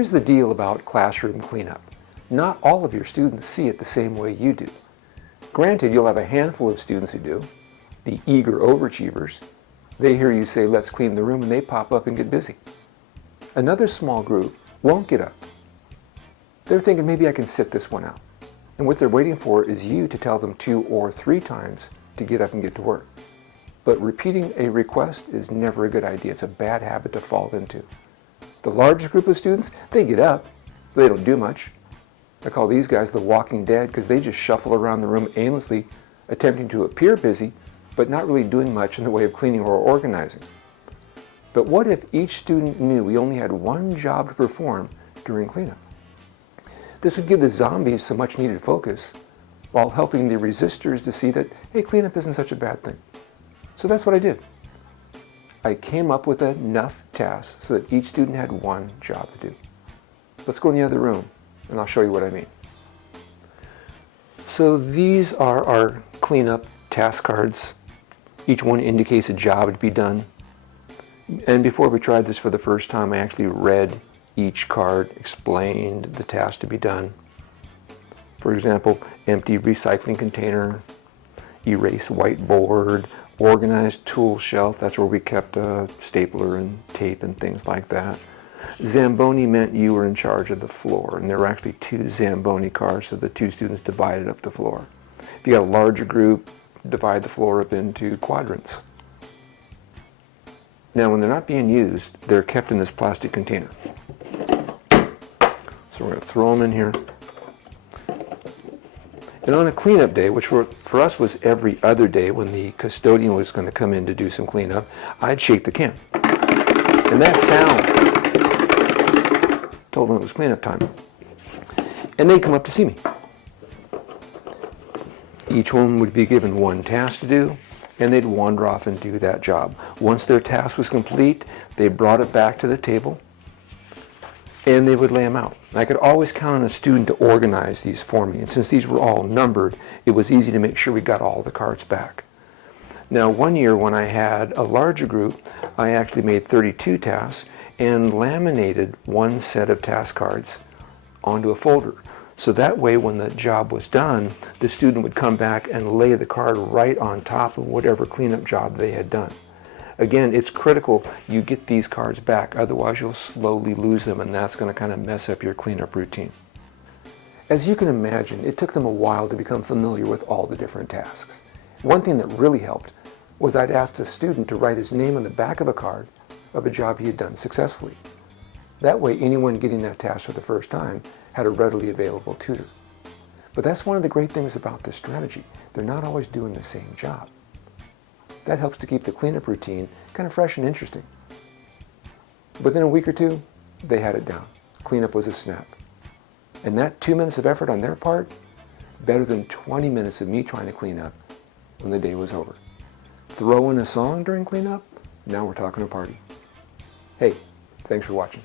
Here's the deal about classroom cleanup. Not all of your students see it the same way you do. Granted, you'll have a handful of students who do, the eager overachievers. They hear you say, let's clean the room, and they pop up and get busy. Another small group won't get up. They're thinking, maybe I can sit this one out. And what they're waiting for is you to tell them 2 or 3 times to get up and get to work. But repeating a request is never a good idea. It's a bad habit to fall into. The largest group of students, they get up, but they don't do much. I call these guys the walking dead because they just shuffle around the room aimlessly, attempting to appear busy, but not really doing much in the way of cleaning or organizing. But what if each student knew we only had one job to perform during cleanup? This would give the zombies some much needed focus while helping the resistors to see that, hey, cleanup isn't such a bad thing. So that's what I did. I came up with enough tasks so that each student had one job to do. Let's go in the other room and I'll show you what I mean. So these are our cleanup task cards. Each one indicates a job to be done. And before we tried this for the first time, I actually read each card, explained the task to be done. For example, empty recycling container, erase whiteboard, organized tool shelf, that's where we kept a stapler and tape and things like that. Zamboni meant you were in charge of the floor, and there were actually 2 Zamboni cards, so the 2 students divided up the floor. If you got a larger group, divide the floor up into quadrants. Now, when they're not being used, they're kept in this plastic container. So we're going to throw them in here. And on a cleanup day, which for us was every other day when the custodian was going to come in to do some cleanup, I'd shake the can. And that sound told them it was cleanup time. And they'd come up to see me. Each one would be given one task to do, and they'd wander off and do that job. Once their task was complete, they brought it back to the table, and they would lay them out. I could always count on a student to organize these for me, and since these were all numbered, it was easy to make sure we got all the cards back. Now, one year when I had a larger group, I actually made 32 tasks and laminated one set of task cards onto a folder. So that way, when the job was done, the student would come back and lay the card right on top of whatever cleanup job they had done. Again, it's critical you get these cards back, otherwise you'll slowly lose them, and that's going to kind of mess up your cleanup routine. As you can imagine, it took them a while to become familiar with all the different tasks. One thing that really helped was I'd asked a student to write his name on the back of a card of a job he had done successfully. That way, anyone getting that task for the first time had a readily available tutor. But that's one of the great things about this strategy. They're not always doing the same job. That helps to keep the cleanup routine kind of fresh and interesting. Within a week or 2, they had it down. Cleanup was a snap. And that 2 minutes of effort on their part, better than 20 minutes of me trying to clean up when the day was over. Throw in a song during cleanup, now we're talking a party. Hey, thanks for watching.